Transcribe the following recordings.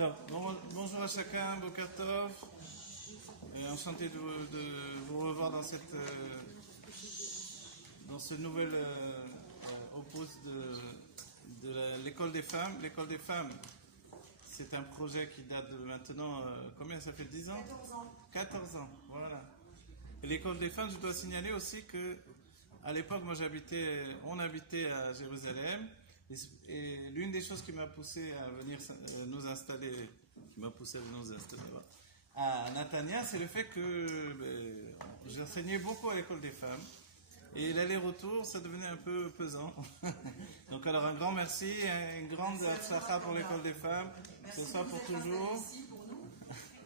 Bonjour à chacun, Boker Tov. Enchanté de vous revoir dans ce nouvel opus de l'école des femmes. L'école des femmes, c'est un projet qui date de maintenant, combien ça fait 10 ans 14 ans. 14 ans, voilà. Et l'école des femmes, je dois signaler aussi que à l'époque, on habitait à Jérusalem. Et l'une des choses qui m'a poussé à venir nous installer, à Natania, c'est le fait que j'enseignais beaucoup à l'école des femmes. Et l'aller-retour, ça devenait un peu pesant. Donc alors un grand merci, une grande tzlacha pour l'école des femmes. Merci ce soit pour toujours. Ici pour nous,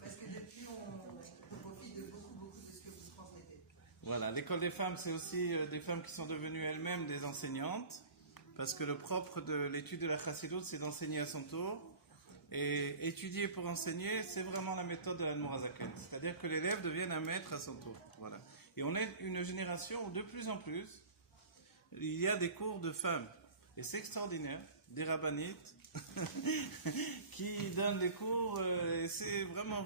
parce que depuis on profite de beaucoup de ce que vous transmettez. Voilà, l'école des femmes, c'est aussi des femmes qui sont devenues elles-mêmes des enseignantes. Parce que le propre de l'étude de la Chassidut, c'est d'enseigner à son tour. Et étudier pour enseigner, c'est vraiment la méthode de la Nourazaken. C'est-à-dire que l'élève devienne un maître à son tour. Voilà. Et on est une génération où de plus en plus, il y a des cours de femmes. Et c'est extraordinaire. Des rabbanites qui donnent des cours. Et c'est vraiment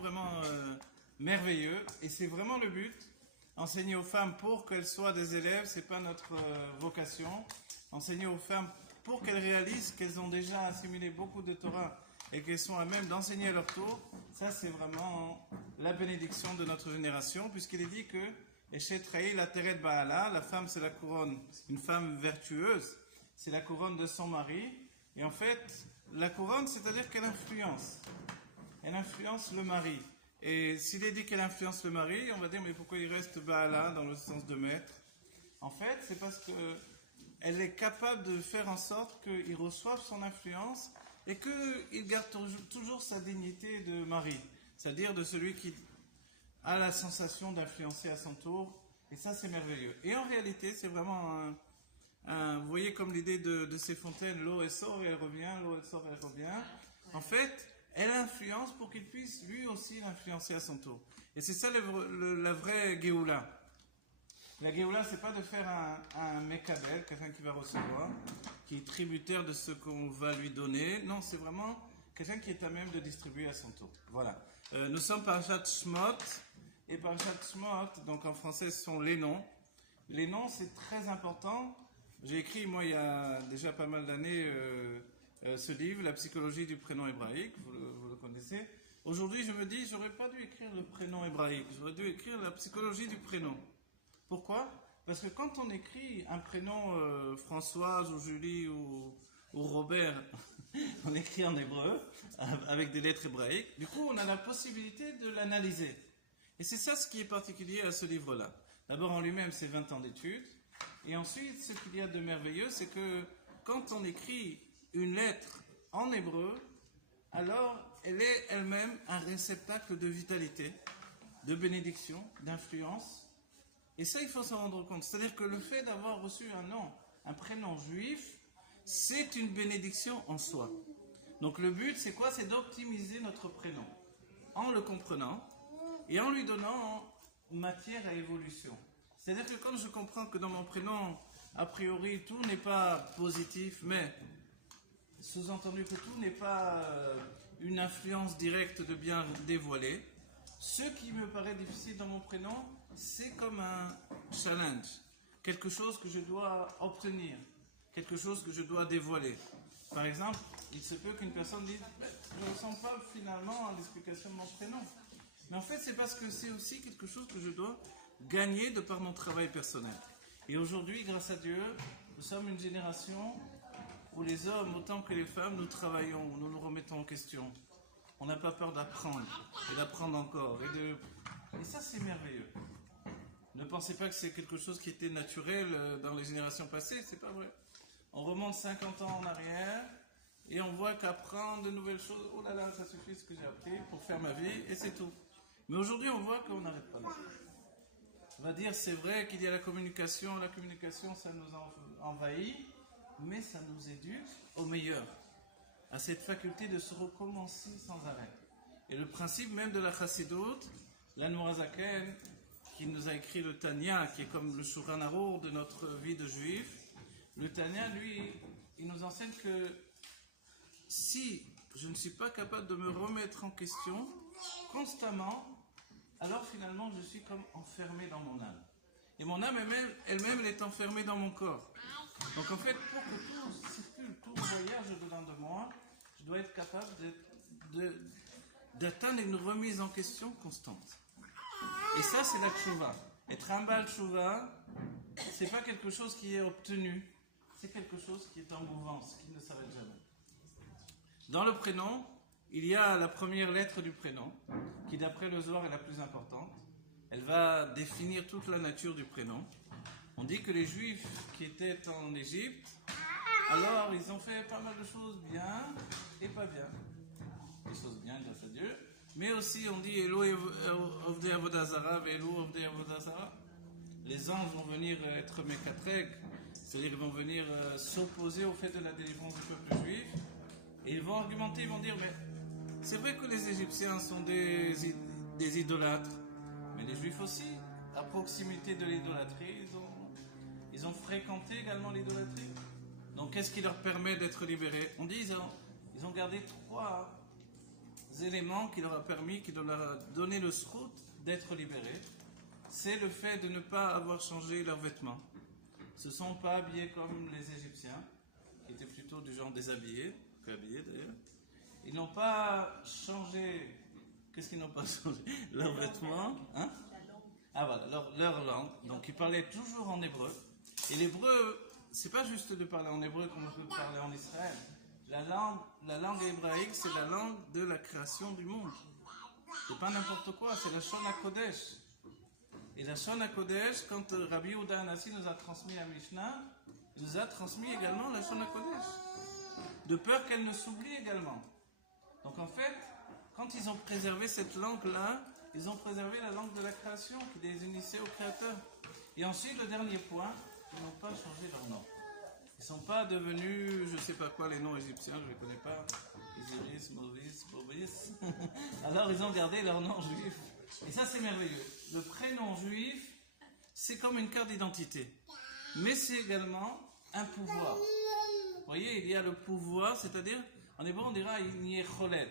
merveilleux. Et c'est vraiment le but. Enseigner aux femmes pour qu'elles soient des élèves, c'est pas notre vocation. Enseigner aux femmes pour qu'elles réalisent qu'elles ont déjà assimilé beaucoup de Torah et qu'elles sont à même d'enseigner à leur tour, ça c'est vraiment la bénédiction de notre génération, puisqu'il est dit que Eshetraï la Teret Baala, la femme c'est la couronne, une femme vertueuse, c'est la couronne de son mari, et en fait, la couronne, c'est-à-dire qu'elle influence. Elle influence le mari. Et s'il est dit qu'elle influence le mari, on va dire, mais pourquoi il reste Baala dans le sens de maître? En fait, c'est parce que elle est capable de faire en sorte qu'il reçoive son influence et qu'il garde toujours sa dignité de mari, c'est-à-dire de celui qui a la sensation d'influencer à son tour, et ça c'est merveilleux. Et en réalité, c'est vraiment vous voyez comme l'idée de ces fontaines, l'eau elle sort et elle revient, l'eau elle sort et elle revient. En fait, elle influence pour qu'il puisse lui aussi l'influencer à son tour. Et c'est ça la vraie Géoula. La Géoula, c'est pas de faire un mekabel, quelqu'un qui va recevoir, qui est tributaire de ce qu'on va lui donner. Non, c'est vraiment quelqu'un qui est à même de distribuer à son tour. Voilà. Nous sommes Parashat Shmot, et Parashat Shmot, donc en français, ce sont les noms. Les noms, c'est très important. J'ai écrit, moi, il y a déjà pas mal d'années, ce livre, La psychologie du prénom hébraïque, vous le connaissez. Aujourd'hui, je me dis, j'aurais pas dû écrire le prénom hébraïque, j'aurais dû écrire la psychologie du prénom. Pourquoi? Parce que quand on écrit un prénom Françoise ou Julie ou Robert, on écrit en hébreu avec des lettres hébraïques. Du coup, on a la possibilité de l'analyser. Et c'est ça ce qui est particulier à ce livre-là. D'abord, en lui-même, c'est 20 ans d'études. Et ensuite, ce qu'il y a de merveilleux, c'est que quand on écrit une lettre en hébreu, alors elle est elle-même un réceptacle de vitalité, de bénédiction, d'influence. Et ça, il faut s'en rendre compte. C'est-à-dire que le fait d'avoir reçu un nom, un prénom juif, c'est une bénédiction en soi. Donc le but, c'est quoi? C'est d'optimiser notre prénom en le comprenant et en lui donnant matière à évolution. C'est-à-dire que quand je comprends que dans mon prénom, a priori, tout n'est pas positif, mais sous-entendu que tout n'est pas une influence directe de bien dévoiler, ce qui me paraît difficile dans mon prénom, c'est comme un challenge, quelque chose que je dois obtenir, quelque chose que je dois dévoiler. Par exemple, il se peut qu'une personne dise « je ne ressens pas finalement l'explication de mon prénom ». Mais en fait, c'est parce que c'est aussi quelque chose que je dois gagner de par mon travail personnel. Et aujourd'hui, grâce à Dieu, nous sommes une génération où les hommes, autant que les femmes, nous travaillons, nous nous remettons en question. On n'a pas peur d'apprendre, et d'apprendre encore. Et ça, c'est merveilleux. Ne pensez pas que c'est quelque chose qui était naturel dans les générations passées, c'est pas vrai. On remonte 50 ans en arrière, et on voit qu'apprendre de nouvelles choses, oh là là, ça suffit ce que j'ai appris pour faire ma vie, et c'est tout. Mais aujourd'hui, on voit qu'on n'arrête pas là. On va dire, c'est vrai qu'il y a la communication, ça nous envahit, mais ça nous éduque au meilleur, à cette faculté de se recommencer sans arrêt. Et le principe même de la Chassidut, la Nourazaken, qui nous a écrit le Tanya, qui est comme le Shulchan Arour de notre vie de juif, le Tanya, lui, il nous enseigne que si je ne suis pas capable de me remettre en question constamment, alors finalement je suis comme enfermé dans mon âme. Et mon âme elle-même, elle est enfermée dans mon corps. Donc en fait, pour que tout circule, tout voyage au-dedans de moi, je dois être capable d'atteindre une remise en question constante. Et ça, c'est la tchouva. Être un bal tchouva, c'est pas quelque chose qui est obtenu, c'est quelque chose qui est en mouvance, qui ne s'arrête jamais. Dans le prénom, il y a la première lettre du prénom, qui d'après le Zohar est la plus importante. Elle va définir toute la nature du prénom. On dit que les Juifs qui étaient en Égypte, alors ils ont fait pas mal de choses bien et pas bien. Des choses bien grâce à Dieu. Mais aussi on dit Elo Ovdei Avodah Zara ve Elo Ovdei Avodah Zara. Les anges vont venir être Mekatreg, c'est-à-dire ils vont venir s'opposer au fait de la délivrance du peuple juif. Et ils vont argumenter, ils vont dire, mais c'est vrai que les Égyptiens sont des idolâtres, mais les Juifs aussi, à proximité de l'idolâtrie, ils ont fréquenté également l'idolâtrie. Donc qu'est-ce qui leur permet d'être libérés? On dit ils ont gardé 3 éléments qui leur a permis, qui leur a donné le srout d'être libérés. C'est le fait de ne pas avoir changé leurs vêtements. Ils ne se sont pas habillés comme les Égyptiens, qui étaient plutôt du genre déshabillés, qu'habillés d'ailleurs. Ils n'ont pas changé. Qu'est-ce qu'ils n'ont pas changé? Leurs vêtements. Hein? Ah voilà, leur langue. Donc ils parlaient toujours en hébreu. Et l'hébreu, c'est pas juste de parler en hébreu comme on peut parler en Israël. La langue hébraïque, c'est la langue de la création du monde. C'est pas n'importe quoi, c'est la Shon HaKodesh. Et la Shon HaKodesh, quand Rabbi Yehuda Hanassi nous a transmis la Mishnah, il nous a transmis également la Shon HaKodesh. De peur qu'elle ne s'oublie également. Donc en fait, quand ils ont préservé cette langue-là, ils ont préservé la langue de la création qui les unissait au Créateur. Et ensuite, le dernier point, ils n'ont pas changé leur nom. Ils ne sont pas devenus, je ne sais pas quoi, les noms égyptiens, je ne les connais pas. Isiris, Maurice, Boris. Alors ils ont gardé leur nom juif. Et ça, c'est merveilleux. Le prénom juif, c'est comme une carte d'identité. Mais c'est également un pouvoir. Vous voyez, il y a le pouvoir, c'est-à-dire, en hébreu, on dira Niyecholet,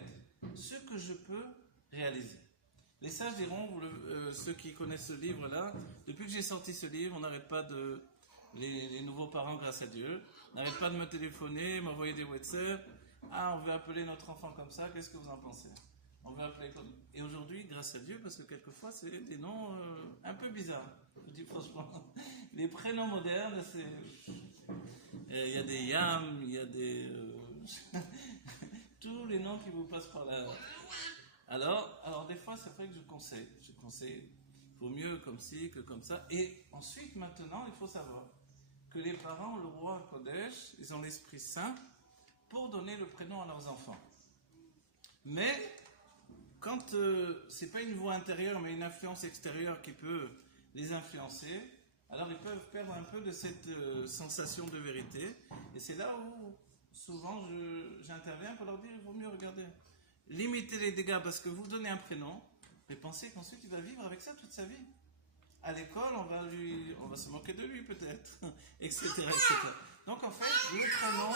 ce que je peux réaliser. Les sages diront, ceux qui connaissent ce livre-là, depuis que j'ai sorti ce livre, on n'arrête pas de. Les nouveaux parents, grâce à Dieu, n'arrêtent pas de me téléphoner, m'envoyer des WhatsApp. Ah, on veut appeler notre enfant comme ça, qu'est-ce que vous en pensez? On veut appeler comme. Et aujourd'hui, grâce à Dieu, parce que quelquefois, c'est des noms un peu bizarres. Je vous dis franchement, les prénoms modernes, c'est. Il y a des Yam, il y a des. Tous les noms qui vous passent par là. Alors des fois, c'est vrai que je conseille. Il vaut mieux comme ci que comme ça. Et ensuite, maintenant, il faut savoir que les parents ont le roi Kodesh, ils ont l'Esprit Saint pour donner le prénom à leurs enfants. Mais quand c'est pas une voix intérieure, mais une influence extérieure qui peut les influencer, alors ils peuvent perdre un peu de cette sensation de vérité. Et c'est là où souvent j'interviens pour leur dire il vaut mieux regarder. Limitez les dégâts parce que vous donnez un prénom, mais pensez qu'ensuite il va vivre avec ça toute sa vie. À l'école, on va se moquer de lui peut-être, etc., etc. Donc en fait, le prénom,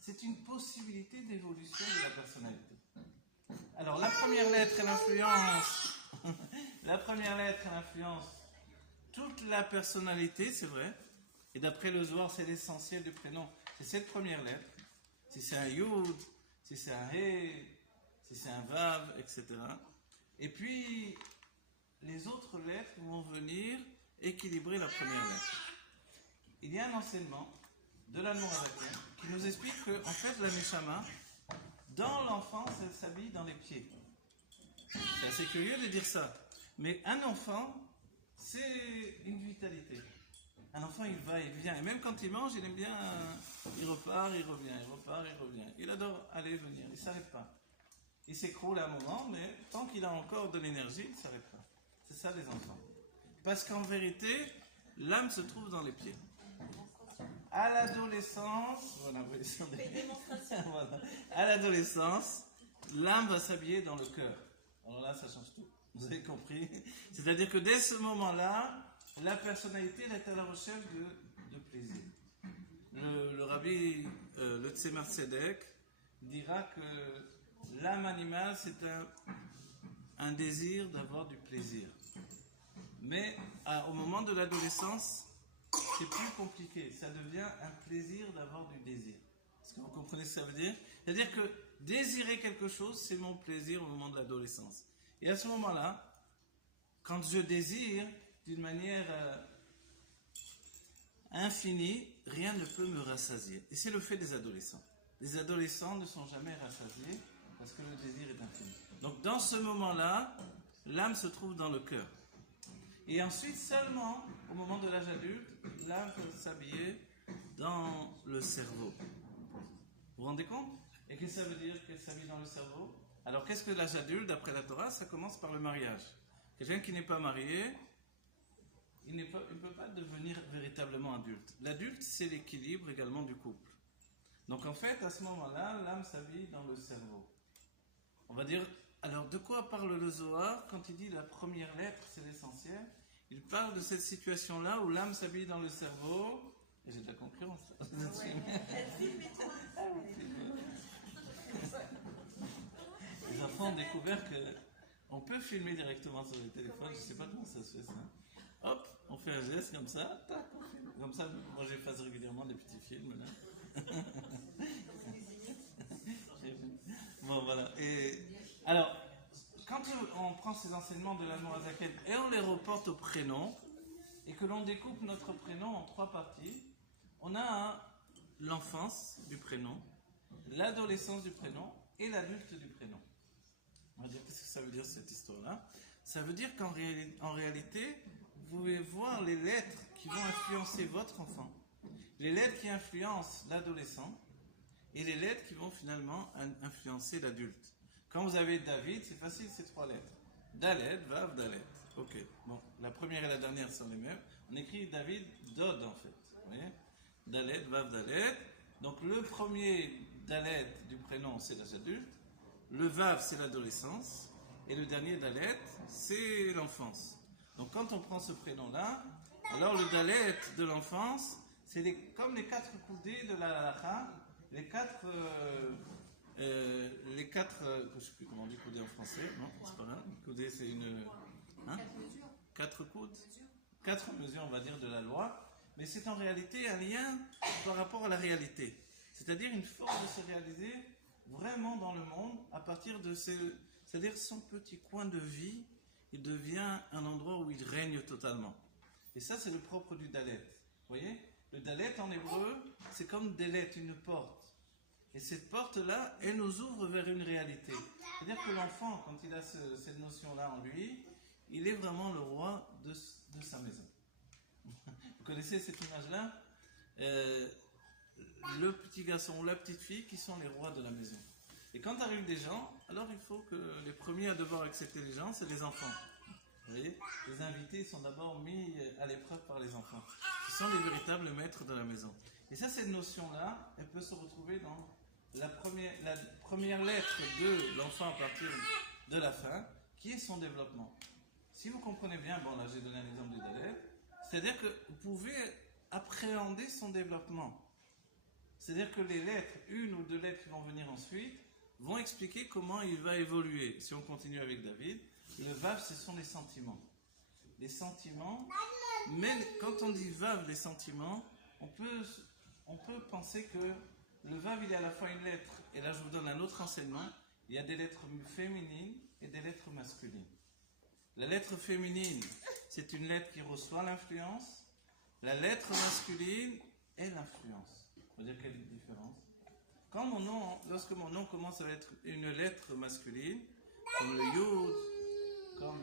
c'est une possibilité d'évolution de la personnalité. Alors la première lettre, elle influence. La première lettre, elle influence toute la personnalité, c'est vrai. Et d'après le Zohar, c'est l'essentiel du prénom. C'est cette première lettre. Si c'est un Yud, si c'est un He, si c'est un Vav, etc. Et puis, les autres lettres vont venir équilibrer la première lettre. Il y a un enseignement de la Mourazaken qui nous explique que, en fait, la Neshama, dans l'enfance, elle s'habille dans les pieds. C'est assez curieux de dire ça. Mais un enfant, c'est une vitalité. Un enfant, il va, il vient. Et même quand il mange, il aime bien. Il repart, il revient, il repart, il revient. Il adore aller venir, il ne s'arrête pas. Il s'écroule à un moment, mais tant qu'il a encore de l'énergie, il ne s'arrête pas. C'est ça les enfants. Parce qu'en vérité, l'âme se trouve dans les pieds. À l'adolescence, voilà, voilà. À l'adolescence, l'âme va s'habiller dans le cœur. Alors là, ça change tout. Vous avez compris? C'est-à-dire que dès ce moment-là, la personnalité elle est à la recherche de plaisir. Le rabbi, le Tzemar Tzedek, dira que l'âme animale, c'est un désir d'avoir du plaisir. Mais au moment de l'adolescence, c'est plus compliqué. Ça devient un plaisir d'avoir du désir. Est-ce que vous comprenez ce que ça veut dire? C'est-à-dire que désirer quelque chose, c'est mon plaisir au moment de l'adolescence. Et à ce moment-là, quand je désire d'une manière infinie, rien ne peut me rassasier. Et c'est le fait des adolescents. Les adolescents ne sont jamais rassasiés parce que le désir est infini. Donc dans ce moment-là, l'âme se trouve dans le cœur. Et ensuite, seulement au moment de l'âge adulte, l'âme peut s'habiller dans le cerveau. Vous vous rendez compte? Et qu'est-ce que ça veut dire qu'elle s'habille dans le cerveau? Alors qu'est-ce que l'âge adulte, d'après la Torah? Ça commence par le mariage. Quelqu'un qui n'est pas marié, il ne peut pas devenir véritablement adulte. L'adulte, c'est l'équilibre également du couple. Donc en fait, à ce moment-là, l'âme s'habille dans le cerveau. On va dire, alors de quoi parle le Zohar quand il dit la première lettre, c'est l'essentiel? Il parle de cette situation-là où l'âme s'habille dans le cerveau. Et j'ai de la concurrence. Les enfants ont découvert qu'on peut filmer directement sur le téléphone. Je ne sais pas comment ça se fait ça. Hop, on fait un geste comme ça, tac, on filme. Comme ça, moi j'efface régulièrement des petits films là. Bon voilà. Et alors, quand on prend ces enseignements de l'Admor HaZaken et on les reporte au prénom, et que l'on découpe notre prénom en 3 parties, on a l'enfance du prénom, l'adolescence du prénom et l'adulte du prénom. On va dire, qu'est-ce que ça veut dire cette histoire-là? Ça veut dire qu'en réalité, vous pouvez voir les lettres qui vont influencer votre enfant, les lettres qui influencent l'adolescent, et les lettres qui vont finalement influencer l'adulte. Quand vous avez David, c'est facile, c'est 3 lettres. Dalet, Vav, Dalet. Ok, bon, la première et la dernière sont les mêmes. On écrit David, Dod en fait. Vous voyez? Dalet, Vav, Dalet. Donc le premier Dalet du prénom, c'est l'âge adulte. Le Vav, c'est l'adolescence. Et le dernier Dalet, c'est l'enfance. Donc quand on prend ce prénom-là, alors le Dalet de l'enfance, c'est comme les 4 coudées de la halakha, les 4, je ne sais plus comment on dit coudées en français, non, c'est pas là. Coudées, c'est une. Hein? 4 coudes, 4 mesures, on va dire, de la loi, mais c'est en réalité un lien par rapport à la réalité. C'est-à-dire une forme de se réaliser vraiment dans le monde à partir de c'est-à-dire son petit coin de vie, il devient un endroit où il règne totalement. Et ça, c'est le propre du Dalet. Vous voyez? Le Dalet en hébreu, c'est comme Delet, une porte. Et cette porte-là, elle nous ouvre vers une réalité. C'est-à-dire que l'enfant, quand il a cette notion-là en lui, il est vraiment le roi de sa maison. Vous connaissez cette image-là? Le petit garçon ou la petite fille qui sont les rois de la maison. Et quand arrivent des gens, alors il faut que les premiers à devoir accepter les gens, c'est les enfants. Vous voyez? Les invités sont d'abord mis à l'épreuve par les enfants, qui sont les véritables maîtres de la maison. Et ça, cette notion-là, elle peut se retrouver dans la première lettre de l'enfant à partir de la fin, qui est son développement. Si vous comprenez bien, bon là j'ai donné un exemple du Dalet, c'est-à-dire que vous pouvez appréhender son développement. C'est-à-dire que les lettres, 1 ou 2 lettres qui vont venir ensuite, vont expliquer comment il va évoluer. Si on continue avec David, le Vav, ce sont les sentiments. Les sentiments, mais quand on dit Vav, les sentiments, on peut penser que le Vav, il est à la fois une lettre, et là je vous donne un autre enseignement, il y a des lettres féminines et des lettres masculines. La lettre féminine, c'est une lettre qui reçoit l'influence, la lettre masculine est l'influence. On va dire quelle est la différence? Lorsque mon nom commence à être une lettre masculine, comme le Yud, comme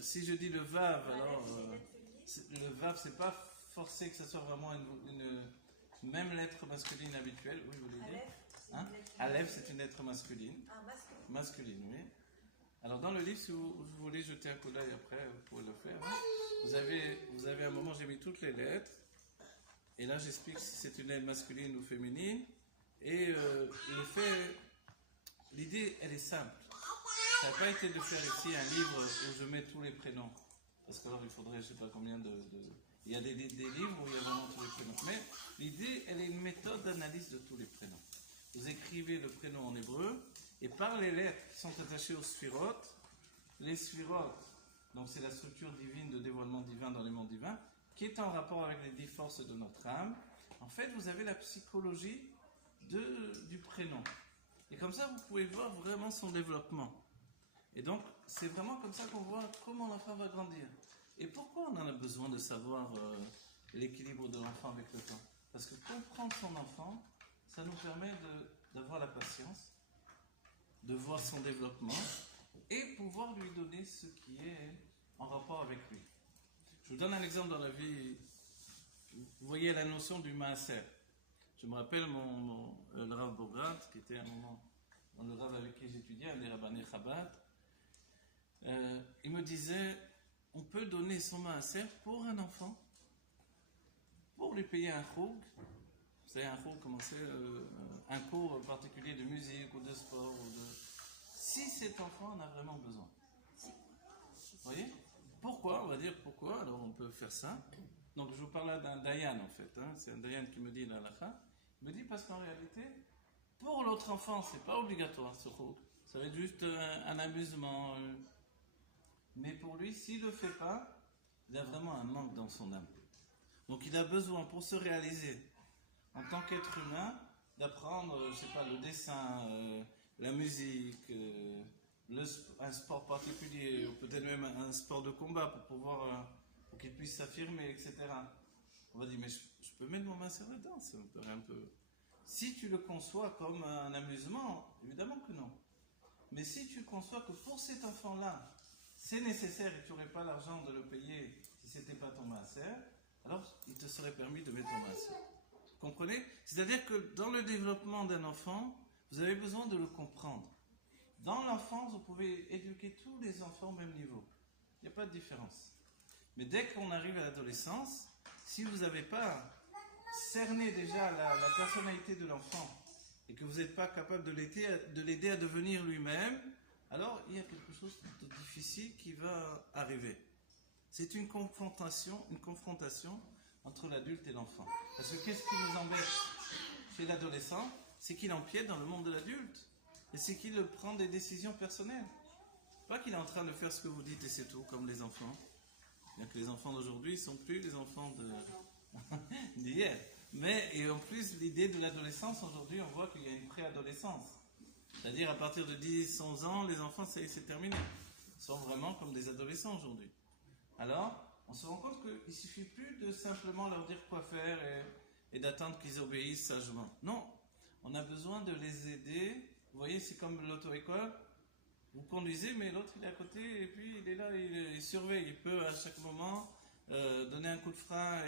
si je dis le Vav, alors le Vav, c'est pas forcé que ce soit vraiment une même lettre masculine habituelle. Oui, je voulais dire. Hein? Aleph, c'est une lettre masculine. Masculine, oui. Alors dans le livre, si vous voulez jeter un coup d'œil après, vous pouvez le faire. Hein? Vous avez un moment, j'ai mis toutes les lettres. Et là, j'explique si c'est une lettre masculine ou féminine. Et l'idée, elle est simple. Ça n'a pas été de faire ici un livre où je mets tous les prénoms. Parce que alors, il faudrait, je ne sais pas combien il y a des livres où il y a vraiment tous les prénoms. Mais l'idée, elle est une méthode d'analyse de tous les prénoms. vous écrivez le prénom en hébreu, et par les lettres qui sont attachées aux sphirot, les sphirot, donc c'est la structure divine de dévoilement divin dans les mondes divins, qui est en rapport avec les 10 forces de notre âme. En fait, vous avez la psychologie du prénom. Et comme ça, vous pouvez voir vraiment son développement. Et donc, c'est vraiment comme ça qu'on voit comment l'enfant va grandir. Et pourquoi on en a besoin de savoir l'équilibre de l'enfant avec le temps? Parce que comprendre son enfant, ça nous permet d'avoir la patience, de voir son développement et pouvoir lui donner ce qui est en rapport avec lui. Je vous donne un exemple dans la vie. Vous voyez la notion du maaser. Je me rappelle le Rav Bograd, qui était un moment le Rav avec qui j'étudiais, un des Rabbanei Chabad. Il me disait, on peut donner son maaser pour un enfant, pour lui payer un choug. Vous savez, un choug, comment c'est, un cours particulier de musique ou de sport. Si cet enfant en a vraiment besoin. Vous voyez? Pourquoi? On va dire pourquoi. Alors on peut faire ça. Donc je vous parle d'un Dayan en fait. C'est un Dayan qui me dit la halakha. Il me dit parce qu'en réalité, pour l'autre enfant, c'est pas obligatoire ce choug. Ça va être juste un amusement. Mais pour lui, s'il ne le fait pas, il a vraiment un manque dans son âme. Donc il a besoin, pour se réaliser, en tant qu'être humain, d'apprendre, je sais pas, le dessin, la musique, un sport particulier, ou peut-être même un sport de combat pour qu'il puisse s'affirmer, etc. On va dire, mais je peux mettre mon maaser dedans, ça me paraît un peu... Si tu le conçois comme un amusement, évidemment que non. Mais si tu conçois que pour cet enfant-là, c'est nécessaire et tu n'aurais pas l'argent de le payer si ce n'était pas ton maaser, alors il te serait permis de mettre ton maaser. Vous comprenez? C'est-à-dire que dans le développement d'un enfant, vous avez besoin de le comprendre. Dans l'enfance, vous pouvez éduquer tous les enfants au même niveau. Il n'y a pas de différence. Mais dès qu'on arrive à l'adolescence, si vous n'avez pas cerné déjà la personnalité de l'enfant et que vous n'êtes pas capable de l'aider à devenir lui-même, alors il y a quelque chose de difficile qui va arriver. C'est une confrontation entre l'adulte et l'enfant. Parce que qu'est-ce qui nous embête chez l'adolescent? C'est qu'il empiète dans le monde de l'adulte. Et c'est qu'il prend des décisions personnelles. Pas qu'il est en train de faire ce que vous dites et c'est tout, comme les enfants. Bien que les enfants d'aujourd'hui ne sont plus les enfants d'hier. Mais, et en plus, l'idée de l'adolescence, aujourd'hui, on voit qu'il y a une préadolescence. C'est-à-dire, à partir de 10-11 ans, les enfants, c'est terminé. Ils sont vraiment comme des adolescents aujourd'hui. Alors, on se rend compte qu'il ne suffit plus de simplement leur dire quoi faire et d'attendre qu'ils obéissent sagement. Non, on a besoin de les aider. Vous voyez, c'est comme l'auto-école. Vous conduisez, mais l'autre, il est à côté, et puis il est là, il surveille. Il peut, à chaque moment, donner un coup de frein.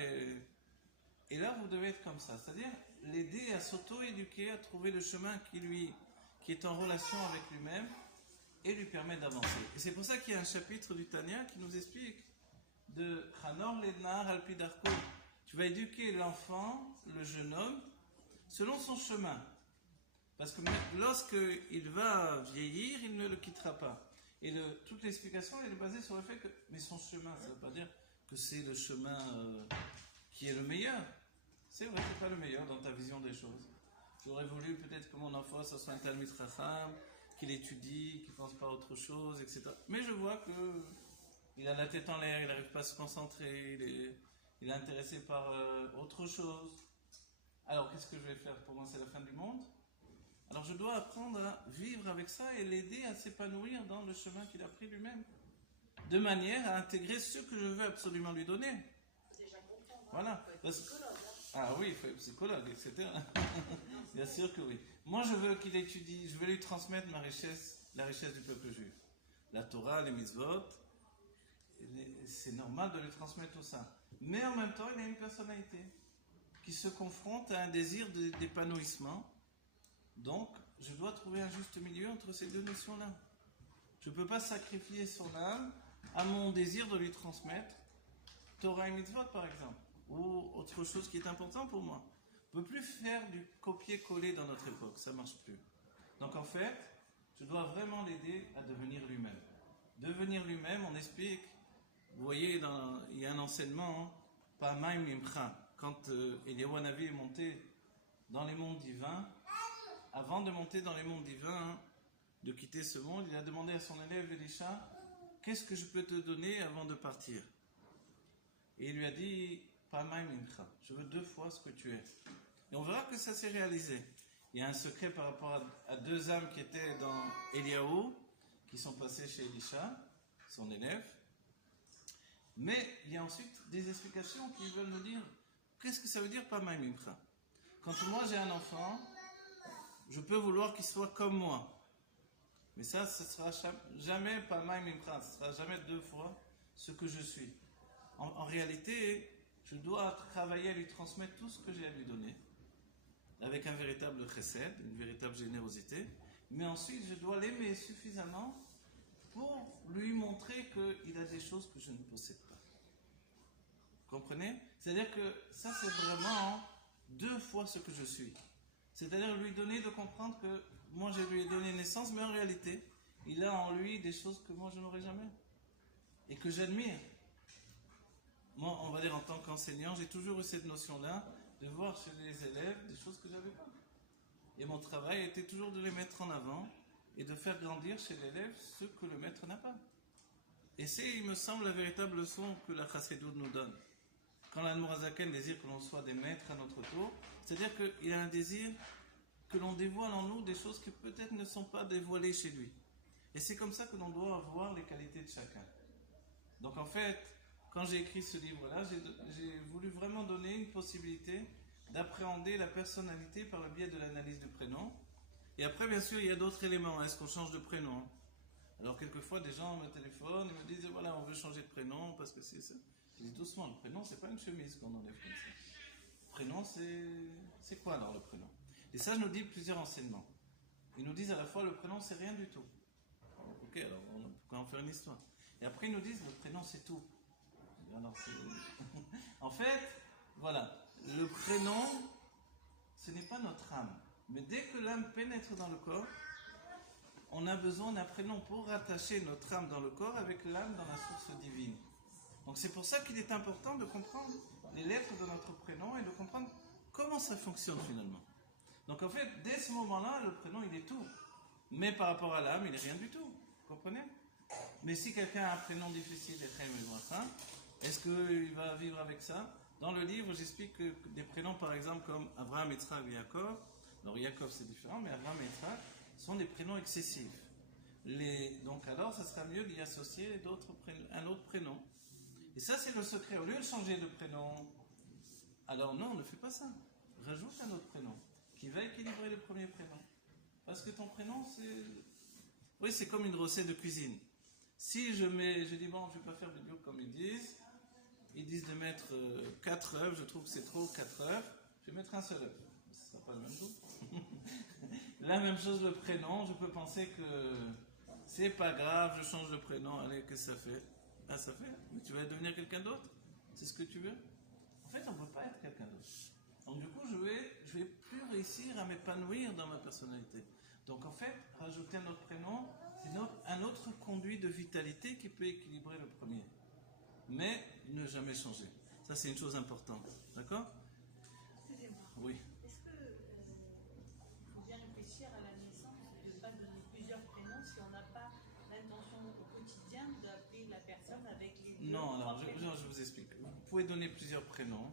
Et là, vous devez être comme ça. C'est-à-dire, l'aider à s'auto-éduquer, à trouver le chemin qui est en relation avec lui-même, et lui permet d'avancer. Et c'est pour ça qu'il y a un chapitre du Tanya qui nous explique de Chanor Lednar Alpi Darko. Tu vas éduquer l'enfant, le jeune homme, selon son chemin. Parce que lorsqu'il va vieillir, il ne le quittera pas. Et toute l'explication elle est basée sur le fait que, mais son chemin, ça ne veut pas dire que c'est le chemin qui est le meilleur. C'est vrai que ce n'est pas le meilleur dans ta vision des choses. J'aurais voulu peut-être que mon enfant, ça soit un Talmid Chacham, qu'il étudie, qu'il ne pense pas à autre chose, etc. Mais je vois qu'il a la tête en l'air, il n'arrive pas à se concentrer, il est intéressé par autre chose. Alors, qu'est-ce que je vais faire? Pour moi, c'est la fin du monde. Alors, je dois apprendre à vivre avec ça et l'aider à s'épanouir dans le chemin qu'il a pris lui-même. De manière à intégrer ce que je veux absolument lui donner. Déjà comprendre. Voilà. Il faut être psychologue. Ah oui, il faut être psychologue, etc. Bien sûr que oui. Moi, je veux qu'il étudie, je veux lui transmettre la richesse du peuple juif. La Torah, les mitzvot, c'est normal de lui transmettre tout ça. Mais en même temps, il a une personnalité qui se confronte à un désir d'épanouissement. Donc, je dois trouver un juste milieu entre ces deux notions-là. Je ne peux pas sacrifier son âme à mon désir de lui transmettre Torah et mitzvot, par exemple, ou autre chose qui est important pour moi. On ne peut plus faire du copier-coller dans notre époque, ça ne marche plus. Donc en fait, je dois vraiment l'aider à devenir lui-même. Devenir lui-même, on explique, vous voyez, il y a un enseignement, Pa'amaim Mimcha, quand Eliyahu Hanavi est monté dans les mondes divins, avant de monter dans les mondes divins, hein, de quitter ce monde, il a demandé à son élève Elisha, qu'est-ce que je peux te donner avant de partir? Et il lui a dit, Pamay Mincha, je veux 2 fois ce que tu es. Et on verra que ça s'est réalisé. Il y a un secret par rapport à 2 âmes qui étaient dans Eliaou, qui sont passées chez Elisha, son élève. Mais il y a ensuite des explications qui veulent nous dire, qu'est-ce que ça veut dire Pamay Mincha? Quand moi j'ai un enfant, je peux vouloir qu'il soit comme moi. Mais ça, ce sera jamais Pamay Mincha, ce sera jamais 2 fois ce que je suis. En réalité, je dois travailler à lui transmettre tout ce que j'ai à lui donner, avec un véritable chesed, une véritable générosité, mais ensuite je dois l'aimer suffisamment pour lui montrer qu'il a des choses que je ne possède pas. Vous comprenez? C'est-à-dire que ça c'est vraiment 2 fois ce que je suis. C'est-à-dire lui donner de comprendre que moi je lui ai donné naissance, mais en réalité, il a en lui des choses que moi je n'aurai jamais. Et que j'admire. Moi, on va dire en tant qu'enseignant, j'ai toujours eu cette notion-là de voir chez les élèves des choses que j'avais pas. Et mon travail était toujours de les mettre en avant et de faire grandir chez l'élève ce que le maître n'a pas. Et c'est, il me semble, la véritable leçon que la Chassidoute nous donne. Quand l'Admorazaken désire que l'on soit des maîtres à notre tour, c'est-à-dire qu'il a un désir que l'on dévoile en nous des choses qui peut-être ne sont pas dévoilées chez lui. Et c'est comme ça que l'on doit voir les qualités de chacun. Donc en fait, quand j'ai écrit ce livre-là, j'ai voulu vraiment donner une possibilité d'appréhender la personnalité par le biais de l'analyse du prénom. Et après, bien sûr, il y a d'autres éléments. Est-ce qu'on change de prénom? Alors quelquefois, des gens me téléphonent et me disent, voilà, on veut changer de prénom parce que c'est ça. Je dis doucement, le prénom, c'est pas une chemise qu'on enlève comme ça. Le prénom, c'est quoi alors le prénom? Et ça, je nous dis plusieurs enseignements. Ils nous disent à la fois, le prénom, c'est rien du tout. Ok, alors on peut en faire une histoire. Et après, ils nous disent, le prénom, c'est tout. Alors, en fait, voilà, le prénom, ce n'est pas notre âme. Mais dès que l'âme pénètre dans le corps, on a besoin d'un prénom pour rattacher notre âme dans le corps avec l'âme dans la source divine. Donc c'est pour ça qu'il est important de comprendre les lettres de notre prénom et de comprendre comment ça fonctionne finalement. Donc en fait, dès ce moment-là, le prénom il est tout. Mais par rapport à l'âme, il n'est rien du tout. Vous comprenez? Mais si quelqu'un a un prénom difficile, est-ce qu'il va vivre avec ça? Dans le livre, j'explique que des prénoms par exemple comme Abraham, Yitzhak et Yaakov, alors Yaakov c'est différent, mais Abraham et Yitzhak sont des prénoms excessifs. Donc alors, ça sera mieux d'y associer un autre prénom. Et ça, c'est le secret. Au lieu de changer de prénom, alors non, on ne fait pas ça. Rajoute un autre prénom qui va équilibrer le premier prénom. Parce que ton prénom, c'est... Oui, c'est comme une recette de cuisine. Si je dis, bon, je ne vais pas faire de dur comme ils disent de mettre 4 œufs, je trouve que c'est trop 4 œufs, je vais mettre un seul œuf. Ce ne sera pas le même goût. La même chose, le prénom, je peux penser que c'est pas grave, je change de prénom, allez, qu'est-ce que ça fait? Ah, ça fait? Mais tu vas devenir quelqu'un d'autre? C'est ce que tu veux? En fait, on ne peut pas être quelqu'un d'autre. Donc du coup, je vais plus réussir à m'épanouir dans ma personnalité. Donc en fait, rajouter un autre prénom, c'est un autre conduit de vitalité qui peut équilibrer le premier. Mais ne jamais changer. Ça, c'est une chose importante. D'accord? Excusez-moi. Oui. Est-ce que faut bien réfléchir à la naissance de ne pas donner plusieurs prénoms si on n'a pas l'intention au quotidien d'appeler la personne avec les deux? Non, alors je vous explique. Vous pouvez donner plusieurs prénoms,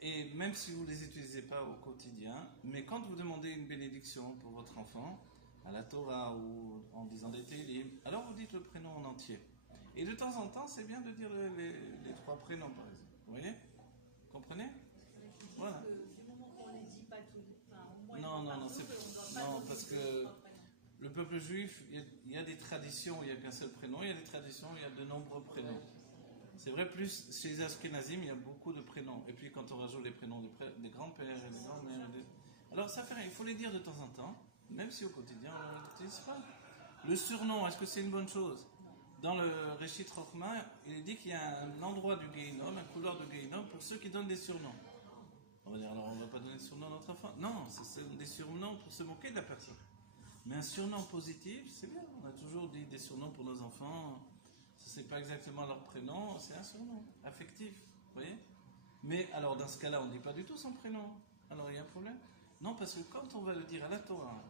et même si vous ne les utilisez pas au quotidien, mais quand vous demandez une bénédiction pour votre enfant, à la Torah ou en disant des télim, alors vous dites le prénom en entier. Et de temps en temps, c'est bien de dire les 3 prénoms, par exemple. Vous voyez? Comprenez? Voilà. Du moment qu'on ne les dit pas tous, enfin, au moins Non, c'est parce que le peuple juif, il y a des traditions où il n'y a qu'un seul prénom, il y a des traditions où il y a de nombreux prénoms. C'est vrai, plus chez les Ashkenazim, il y a beaucoup de prénoms. Et puis quand on rajoute les prénoms des grands-pères et des grands-mères, alors ça fait rien, il faut les dire de temps en temps, même si au quotidien on ne l'utilise pas. Le surnom, est-ce que c'est une bonne chose? Dans le Réchit Chochma, il est dit qu'il y a un endroit du Gehinom, un couloir de Gehinom pour ceux qui donnent des surnoms. On va dire, alors on ne va pas donner de surnom à notre enfant. Non, c'est des surnoms pour se moquer de la personne. Mais un surnom positif, c'est bien. On a toujours dit des surnoms pour nos enfants. Ce n'est pas exactement leur prénom, c'est un surnom affectif. Vous voyez? Mais alors dans ce cas-là, on ne dit pas du tout son prénom. Alors il y a un problème. Non, parce que quand on va le dire à la Torah,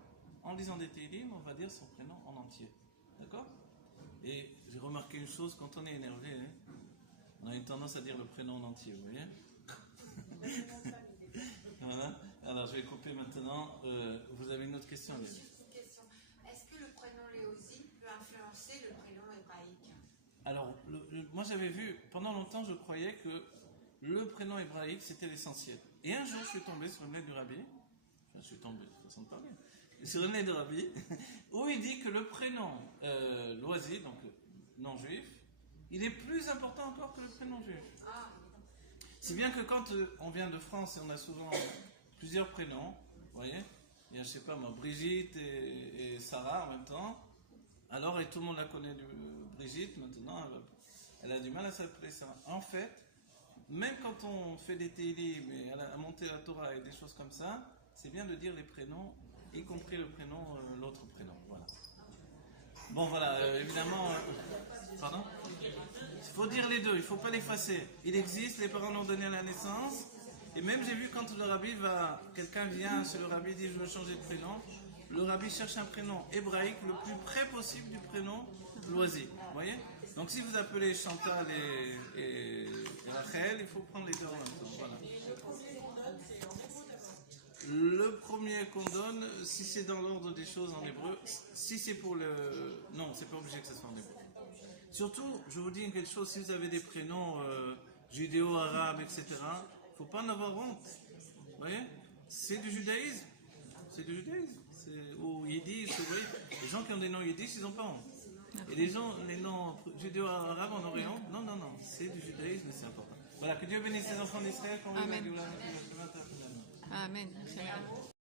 en lisant des Tehillim, on va dire son prénom en entier. D'accord? Et j'ai remarqué une chose, quand on est énervé, hein, on a une tendance à dire le prénom en entier, vous voyez? Voilà. Alors je vais couper maintenant. Vous avez une autre question? Juste une question. Est-ce que le prénom Léosie peut influencer le prénom hébraïque? Alors, moi j'avais vu, pendant longtemps je croyais que le prénom hébraïque c'était l'essentiel. Et un jour je suis tombé sur une lettre du rabbi, enfin je suis tombé, façon de parler, sur une lettre du rabbi, où il dit que le prénom Loisi, donc non juif, il est plus important encore que le prénom juif. Si bien que quand on vient de France et on a souvent plusieurs prénoms, vous voyez, il y a je sais pas moi, Brigitte et Sarah en même temps, alors et tout le monde la connaît Brigitte, maintenant elle a du mal à s'appeler Sarah. En fait, même quand on fait des Tehillim et à monter la Torah et des choses comme ça, c'est bien de dire les prénoms, y compris le prénom, l'autre prénom. Voilà. Bon voilà, évidemment. Pardon? Il faut dire les deux, il ne faut pas l'effacer. Il existe, les parents l'ont donné à la naissance. Et même j'ai vu quand le rabbi quelqu'un vient chez le rabbi et dit je veux changer de prénom. Le rabbi cherche un prénom hébraïque le plus près possible du prénom Loisi. Vous voyez? Donc si vous appelez Chantal et Rachel, il faut prendre les deux en même temps. Voilà. Le premier qu'on donne, si c'est dans l'ordre des choses en hébreu, si c'est pour le... Non, c'est pas obligé que ce soit en hébreu. Surtout, je vous dis quelque chose, si vous avez des prénoms judéo-arabes, etc., il ne faut pas en avoir honte. Vous voyez? C'est du judaïsme. C'est du judaïsme. Ou yiddish, vous voyez? Les gens qui ont des noms yiddish, ils n'ont pas honte. Et les noms judéo-arabes en aurait honte? Non, non, non. C'est du judaïsme et c'est important. Voilà, que Dieu bénisse les enfants d'Israël. Amen. Amen.